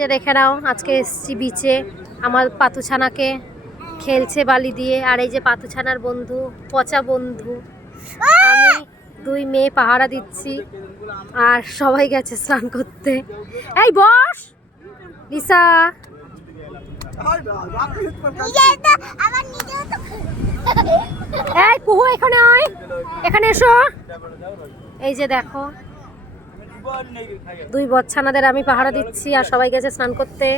যে দেখে নাও, আজকে এসছি বিচে, আমার পাতুছানাকে খেলছে বালি দিয়ে। আর এই যে পাতুছানার বন্ধু, পচা বন্ধু, আমি, দুই মেয়ে পাহারা দিচ্ছি। আর সবাই গেছে স্নান করতে। এই বস লিসা, এই কুহু এখানে আয়, এখানে এসো। এই যে দেখো, দুই বচ্চানাদের আমি পাহারা দিচ্ছি আর সবাই গেছে স্নান করতে।